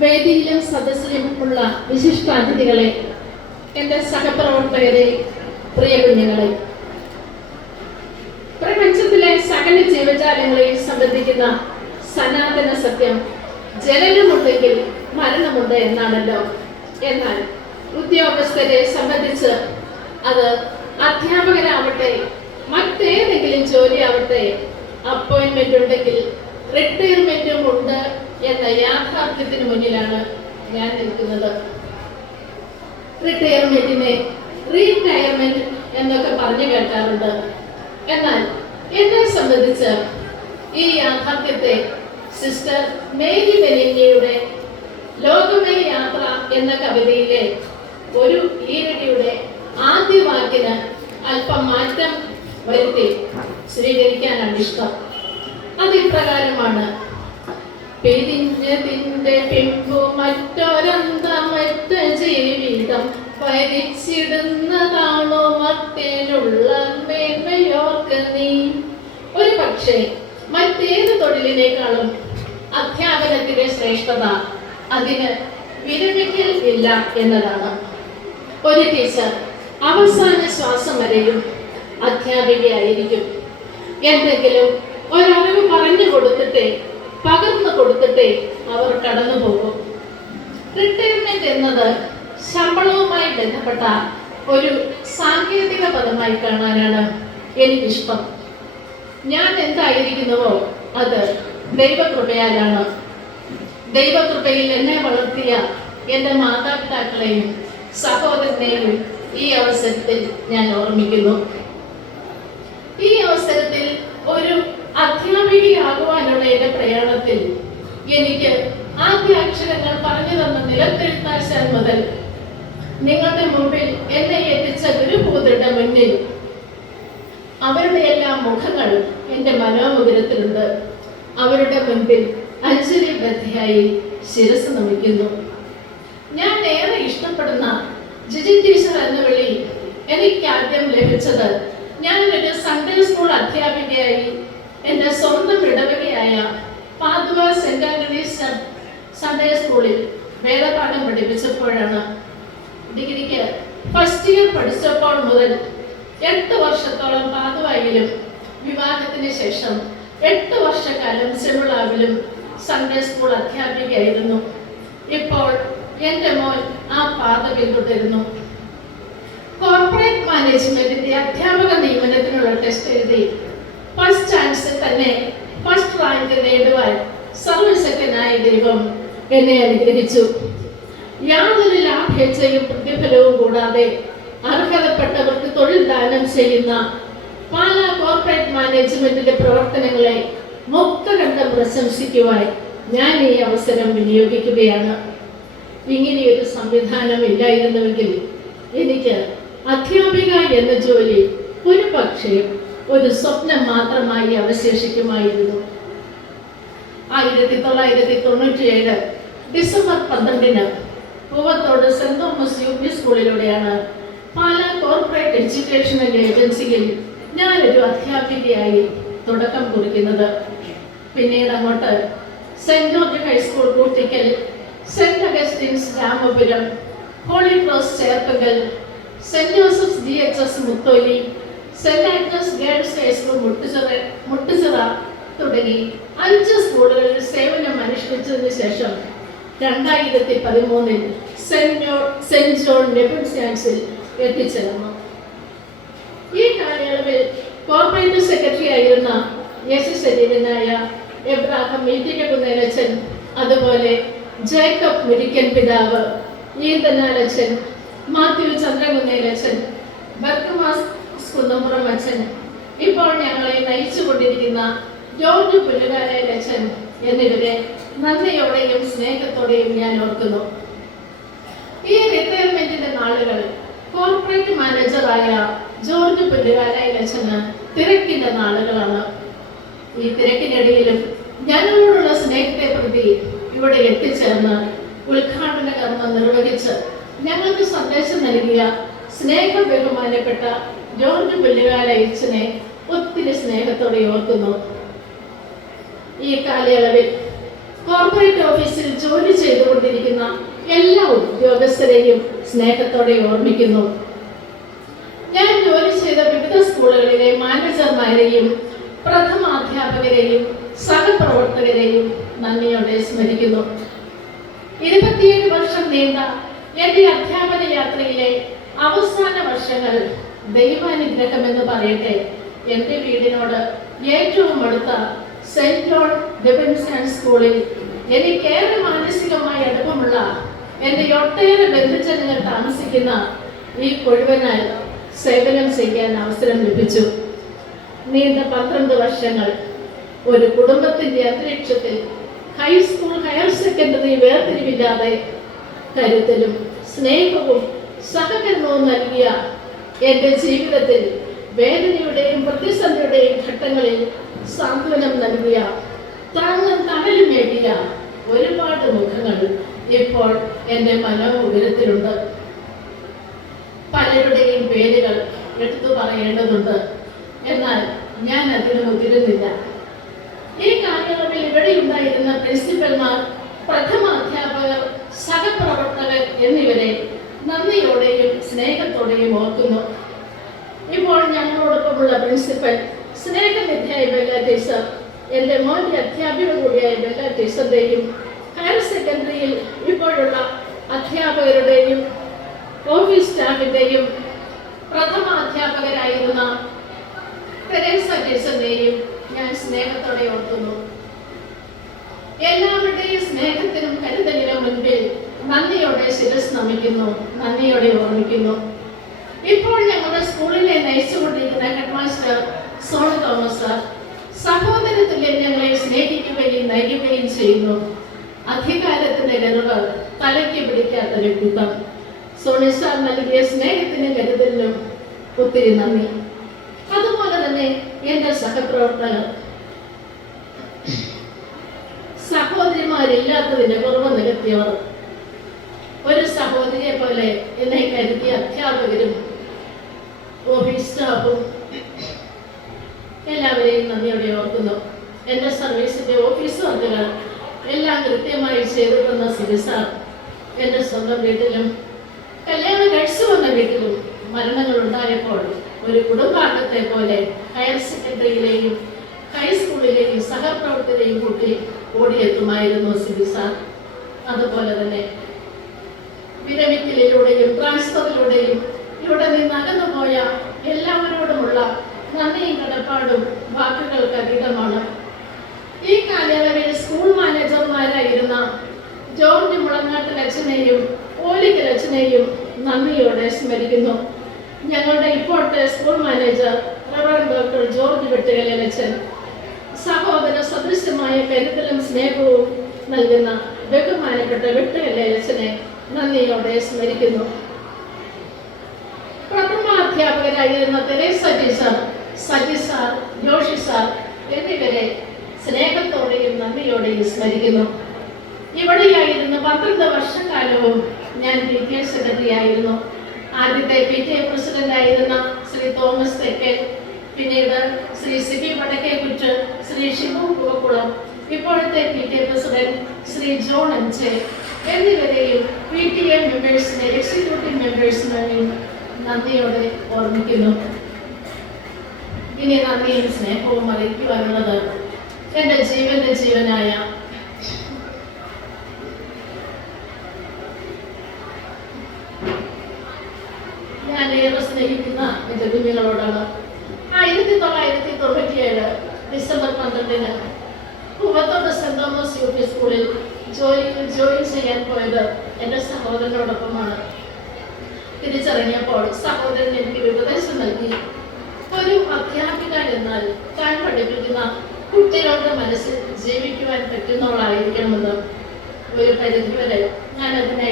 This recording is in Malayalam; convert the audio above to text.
വേദിയിലും സദസ്സിലുമുള്ള വിശിഷ്ടാതിഥികളെ, എൻ്റെ സഹപ്രവർത്തകരെ, പ്രിയ കുഞ്ഞുങ്ങളെ, പ്രപഞ്ചത്തിലെ സകല ജീവജാലങ്ങളെയും സംബന്ധിക്കുന്ന സനാതന സത്യം ജനനമുണ്ടെങ്കിൽ മരണമുണ്ട് എന്നാണല്ലോ. എന്നാൽ ഉദ്യോഗസ്ഥരെ സംബന്ധിച്ച് അത് അധ്യാപകരാവട്ടെ, മറ്റേതെങ്കിലും ജോലിയാവട്ടെ, അപ്പോയിന്റ്മെന്റ് ഉണ്ടെങ്കിൽ റിട്ടയർമെന്റും ഉണ്ട് എന്ന യാഥാർത്ഥ്യത്തിന് മുന്നിലാണ് ഞാൻ നിൽക്കുന്നത്. റിട്ടയർമെന്റിനെ റീടയർമെന്റ് എന്നൊക്കെ പറഞ്ഞു കേൾക്കാറുണ്ട്. എന്നാൽ എന്നെ സംബന്ധിച്ച് ഈ യാഥാർത്ഥ്യത്തെ സിസ്റ്റർ മേരി ബെനിന്നിയുടെ ലോകമേ യാത്ര എന്ന കവിതയിലെ ഒരു ഈരടിയുടെ ആദ്യ വാക്കിന് അല്പം മാറ്റം വരുത്തി സ്വീകരിക്കാനാണ് ഇഷ്ടം. അതിപ്രകാരമാണ്: പിരിഞ്ഞതിന്റെ പിമ്പു മറ്റൊരന്തമറ്റ ജീവിതം ഭരിച്ചിടുന്നതാണോ മറ്റേനുള്ള മേന്മയോർക്ക് നീ. ഒരു പക്ഷേ മറ്റേത് തൊഴിലിനേക്കാളും അധ്യാപനത്തിന്റെ ശ്രേഷ്ഠത അതിന് വിരമിക്കൽ ഇല്ല എന്നതാണ്. ഒരു ടീച്ചർ അവസാന ശ്വാസം വരെയും അധ്യാപികയായിരിക്കും. എന്തെങ്കിലും ഒരറിവ് പറഞ്ഞു കൊടുത്തിട്ടേ, പകർന്നു കൊടുത്തിട്ടേ അവർ കടന്നു പോകും. റിട്ടയർമെന്റ് എന്നത് ശമ്പളവുമായി ബന്ധപ്പെട്ട ഒരു സാങ്കേതിക പദമായി കാണാനാണ് എനിക്കിഷ്ടം. ഞാൻ എന്തായിരിക്കുന്നുവോ അത് ദൈവകൃപയാലാണ്. ദൈവകൃപയിൽ എന്നെ വളർത്തിയ എൻ്റെ മാതാപിതാക്കളെയും സഹോദരനെയും ഈ അവസരത്തിൽ ഞാൻ ഓർമ്മിക്കുന്നു. ഈ അവസരത്തിൽ ഒരു അധ്യാപികയാകുവാനുള്ള എൻ്റെ പ്രയാണത്തിൽ എനിക്ക് ആദ്യ അക്ഷരങ്ങൾ പറഞ്ഞു തന്ന നിലത്തെഴുത്താശാൻ മുതൽ നിങ്ങളുടെ മുമ്പിൽ എന്നെ എത്തിച്ച ഗുരുപൂതരുടെ മുന്നിൽ അവരുടെ എല്ലാം മുഖങ്ങൾ എൻ്റെ മനോമുദ്രത്തിലുണ്ട്. അവരുടെ മുൻപിൽ അഞ്ജലി ബദ്ധിയായി ശിരസ് നമിക്കുന്നു. ഞാൻ ഏറെ ഇഷ്ടപ്പെടുന്ന ജിജി ടീച്ചർ എന്ന വിളി എനിക്ക് ആദ്യം ലഭിച്ചത് ഞാനൊരു സൺഡേ സ്കൂൾ അധ്യാപികയായി എൻ്റെ സ്വന്തം ഇടവകയായ പാതുവ സെന്റ് ആന്റണീസ് സൺഡേ സ്കൂളിൽ വേദപാഠം പഠിപ്പിച്ചപ്പോഴാണ്. ഡിഗ്രിക്ക് ഫസ്റ്റ് ഇയർ പഠിച്ചപ്പോൾ മുതൽ 8 വർഷത്തോളം പാതുവയിലും വിവാഹത്തിന് ശേഷം 8 വർഷക്കാലം സിമുളാവിലും സൺഡേ സ്കൂൾ അധ്യാപികയായിരുന്നു. ഇപ്പോൾ എൻ്റെ മോൻ ആ പാത പിന്തുടരുന്നു. കോർപ്പറേറ്റ് മാനേജ്മെന്റിന്റെ അധ്യാപക നിയമനത്തിനുള്ള ടെസ്റ്റ് എഴുതി ഫസ്റ്റ് ചാൻസിൽ തന്നെ ഫസ്റ്റ് റാങ്ക് നേടുവാൻ സർവശക്തനായ ദൈവം എന്നെ അനുഗ്രഹിച്ചു. യാതൊരു ലാഭേച്ഛയും പ്രതിഫലവും കൂടാതെ അർഹതപ്പെട്ടവർക്ക് തൊഴിൽ ദാനം ചെയ്യുന്ന പാലാ കോർപ്പറേറ്റ് മാനേജ്മെന്റിന്റെ പ്രവർത്തനങ്ങളെ മുക്തകണ്ഠം പ്രശംസിക്കുവാൻ ഞാൻ ഈ അവസരം വിനിയോഗിക്കുകയാണ്. ഇങ്ങനെയൊരു സംവിധാനം ഇല്ലായിരുന്നുവെങ്കിൽ എനിക്ക് അധ്യാപിക എന്ന ജോലി ഒരു പക്ഷേ ഒരു സ്വപ്നം മാത്രമായി അവശേഷിക്കുമായിരുന്നു. 1997 ഡിസംബർ 12 പൂവത്തോട് സെന്റ് തോമസ് യു പി സ്കൂളിലൂടെയാണ് പാലാ കോർപ്പറേറ്റ് എഡ്യൂക്കേഷണൽ ഏജൻസിയിൽ ഞാനൊരു അധ്യാപികയായി തുടക്കം കുറിക്കുന്നത്. പിന്നീട് അങ്ങോട്ട് saint George high school Koottickal, saint Augustine's Ramapuram, holy cross Cherpakal, saint Joseph's DHS Mutholy, saint Agnes girls high school Muttuchira തുടങ്ങി 5 സ്കൂളുകളിൽ സേവനം അനുഷ്ഠിച്ചതിന് ശേഷം 2013 സെന്റ് ജോൺ നെബുൻസ്യാൻസിൽ എത്തിച്ചേർന്നു. ഈ കാലയളവിൽ കോർപ്പറേറ്റ് സെക്രട്ടറി ആയിരുന്ന യശസ്വരീനായ എബ്രാഹിം മീറ്റിക്കുന്നേലച്ചൻ, അതുപോലെ ജേക്കബ് മുരിക്കൻ പിതാവ്, ഈന്തനാലച്ചൻ, മാത്യു ചന്ദ്രകുന്നേലച്ചൻ, ബർക്കമാസ് കുന്നപ്പുറം അച്ഛൻ, ഇപ്പോൾ ഞങ്ങളെ നയിച്ചുകൊണ്ടിരിക്കുന്ന ജോർജ് പുല്ലുകാലച്ചൻ എന്നിവരെ നന്ദിയോടെയും സ്നേഹത്തോടെയും ഞാൻ ഓർക്കുന്നു. ഈ റിട്ടയർമെന്റിന്റെ നാളുകൾ കോർപ്പറേറ്റ് മാനേജറായ ജോർജ് പുല്ലുകാലച്ചന് തിരക്കിന്റെ നാളുകളാണ്. ഈ തിരക്കിനിടയിലും ഞങ്ങളോടുള്ള സ്നേഹത്തെ പ്രതി ഇവിടെ എത്തിച്ചേർന്ന് ഉദ്ഘാടന കർമ്മം നിർവഹിച്ച് ഞങ്ങൾക്ക് സന്ദേശം നൽകിയ സ്നേഹ ബഹുമാനപ്പെട്ട ജോർജ് പുല്ലുകാലച്ചനെ ഒത്തിരി സ്നേഹത്തോടെ ഓർക്കുന്നു. ഈ കാലയളവിൽ കോർപ്പറേറ്റ് ഓഫീസിൽ ജോലി ചെയ്തുകൊണ്ടിരിക്കുന്ന എല്ലാ ഉദ്യോഗസ്ഥരെയും സ്നേഹത്തോടെ ഓർമ്മിക്കുന്നു. ഞാൻ ജോലി ചെയ്ത വിവിധ സ്കൂളുകളിലെ മാനേജർമാരെയും പ്രഥമാധ്യാപകരെയും സഹപ്രവർത്തകരെയും നന്ദിയോടെ സ്മരിക്കുന്നു. 27 വർഷം നീണ്ട എൻ്റെ അധ്യാപന യാത്രയിലെ അവസാന വർഷങ്ങൾ ദൈവാനുഗ്രഹമെന്ന് പറയട്ടെ. എൻ്റെ വീടിനോട് ഏറ്റവും അടുത്ത സെന്റ് ജോൺ ഡിപെൻഡൻസ് സ്കൂളിൽ എനിക്കേറെ മാനസികമായി അടുപ്പമുള്ള എൻ്റെ ഒട്ടേറെ ബന്ധുജനങ്ങൾ താമസിക്കുന്ന ഈ കൊഴുവനാൽ സേവനം ചെയ്യാൻ അവസരം ലഭിച്ചു. നീണ്ട 12 വർഷങ്ങൾ ഒരു കുടുംബത്തിന്റെ അന്തരീക്ഷത്തിൽ ഹൈസ്കൂൾ ഹയർ സെക്കൻഡറി വേർതിരിവില്ലാതെ കരുതലും സ്നേഹവും സഹകരണവും നൽകിയ എൻ്റെ ജീവിതത്തിൽ വേദനയുടെയും പ്രതിസന്ധിയുടെയും ഘട്ടങ്ങളിൽ സാന്ത്വനം നൽകിയ താങ്ങും തണലും നേടിയ ഒരുപാട് മുഖങ്ങൾ ഇപ്പോൾ എൻ്റെ മനോമുഖരത്തിലുണ്ട്. പലരുടെയും പേരുകൾ എടുത്തു പറയേണ്ടതുണ്ട്, എന്നാൽ ഞാൻ അതിന് മുതിരുന്നില്ല. ഈ കാലയളവിൽ ഇവിടെ ഉണ്ടായിരുന്ന പ്രിൻസിപ്പൽമാർ, പ്രഥമാധ്യാപകർ, സഹപ്രവർത്തകർ എന്നിവരെ നന്ദിയോടെയും സ്നേഹത്തോടെയും ഓർക്കുന്നു. ഇപ്പോൾ ഞങ്ങളോടൊപ്പമുള്ള പ്രിൻസിപ്പൽ സ്നേഹനിധിയായ ബെല്ല ടീച്ചർ, എൻ്റെ മോൻ്റെ അധ്യാപിക കൂടിയായ ബെല്ല ടീച്ചറിൻ്റെയും ഹയർ സെക്കൻഡറിയിൽ ഇപ്പോഴുള്ള അധ്യാപകരുടെയും ഓഫീസ് സ്റ്റാഫിൻ്റെയും പ്രഥമ അധ്യാപകരായിരുന്ന തെരേസ ടീച്ചറിൻ്റെയും ഞാൻ സ്നേഹത്തോടെ ഓർക്കുന്നു. എല്ലാവരുടെയും സ്നേഹത്തിനും കരുതലിനും മുൻപിൽ നന്ദിയോടെ ശിരസ് നമിക്കുന്നു, നന്ദിയോടെ ഓർമ്മിക്കുന്നു. ഇപ്പോൾ ഞങ്ങളുടെ സ്കൂളിനെ നയിച്ചുകൊണ്ടിരിക്കുന്ന head master Sony Thomas sir സഹോദരത്തിൽ ഞങ്ങളെ സ്നേഹിക്കുകയും നയിക്കുകയും ചെയ്യുന്നു. അധികാരത്തിന്റെ ഗർവ് തലയ്ക്ക് പിടിക്കാത്ത വ്യക്തിത്വം. സോണി സാർ നൽകിയ സ്നേഹത്തിനും കരുതലിനും ഒത്തിരി നന്ദി. അതുപോലെ തന്നെ എൻ്റെ സഹപ്രവർത്തകർ, സഹോദരിമാരില്ലാത്തതിന്റെ കുറവ് നികത്തിയവർ, ഒരു സഹോദരിയെ പോലെ എന്നെ കരുതിയ അധ്യാപകരും ഓഫീസ് സ്റ്റാഫും എല്ലാവരെയും നന്ദിയോടെ ഓർക്കുന്നു. എൻ്റെ സർവീസിന്റെ ഓഫീസ് വർക്കുകൾ എല്ലാം കൃത്യമായി ചെയ്തു തന്ന സിരി സാർ, എൻ്റെ സ്വന്തം വീട്ടിലും കല്യാണം കഴിച്ചു വന്ന വീട്ടിലും മരണങ്ങൾ ഉണ്ടായപ്പോൾ ഒരു കുടുംബാംഗത്തെ പോലെ ഹയർ സെക്കൻഡറിയിലെയും ഹൈസ്കൂളിലെയും സഹപ്രവർത്തകരെയും കൂട്ടി ഓടിയെത്തുമായിരുന്നു സിരി സാർ. അതുപോലെ തന്നെ വിരമിക്കലിലൂടെയും ട്രാൻസ്ഫറിലൂടെയും ഇവിടെ നിന്ന് അകന്നുപോയ എല്ലാവരോടുമുള്ള നന്ദിയും കടപ്പാടും വാക്കുകൾക്ക് അതീതമാണ്. ഈ കാലയളവിൽ സ്കൂൾ മാനേജർമാരായിരുന്ന ജോർജ് മുളങ്ങാട്ടിൽ അച്ഛനെയും ഓലിക്കൽ അച്ഛനെയും നന്ദിയോടെ സ്മരിക്കുന്നു. ഞങ്ങളുടെ ഇപ്പോഴത്തെ school manager reverend doctor George Vettukallil അച്ഛൻ സഹോദര സദൃശ്യമായ കരുതലും സ്നേഹവും നൽകുന്ന ബഹുമാനപ്പെട്ട വെട്ടുകല്ലിൽ അച്ഛനെ നന്ദിയോടെ സ്മരിക്കുന്നു. പ്രഥമാധ്യാപകരായിരുന്ന Teresa teacher, Saji sir, Joshi sir എന്നിവരെ സ്നേഹത്തോടെയും നന്ദിയോടെയും സ്മരിക്കുന്നു. ഇവിടെയായിരുന്നു 12 വർഷക്കാലവും ഞാൻ PTA സെക്രട്ടറി ആയിരുന്നു. ആദ്യത്തെ PTA പ്രസിഡന്റ് ആയിരുന്ന ശ്രീ തോമസ് തെക്കൽ, പിന്നീട് ശ്രീ സിബി വടക്കേക്കുറ്റ്, ശ്രീ ഷിബു പൂവക്കുളം, ഇപ്പോഴത്തെ PTA പ്രസിഡന്റ് ശ്രീ ജോൺ എംചെ എന്നിവരെയും PTA മെമ്പേഴ്സിനെ, എക്സിക്യൂട്ടീവ് മെമ്പേഴ്സിനെയും നന്ദിയോടെ ഓർമ്മിക്കുന്നു. ഇനി നന്ദിയും സ്നേഹവും അറിയിക്കുവാനുള്ളത് എൻ്റെ ജീവന്റെ ജീവനായ ഞാൻ ഏറെ സ്നേഹിക്കുന്ന എൻ്റെ കുഞ്ഞുങ്ങളോടാണ്. 1997 ഡിസംബർ 12 പൂവത്തോട് സെന്റ് തോമസ് UP സ്കൂളിൽ ജോയിൻ ചെയ്യാൻ പോയത് എൻ്റെ സഹോദരനോടൊപ്പമാണ്. തിരിച്ചറിഞ്ഞപ്പോൾ സഹോദരൻ എനിക്ക് ഉപദേശം നൽകി. ഒരു അധ്യാപിക എന്നാൽ താൻ പഠിപ്പിക്കുന്ന കുട്ടികളുടെ മനസ്സിൽ ജീവിക്കുവാൻ പറ്റുന്നവളായിരിക്കണമെന്ന്. ഒരു പരിധിവരെ ഞാൻ അതിനെ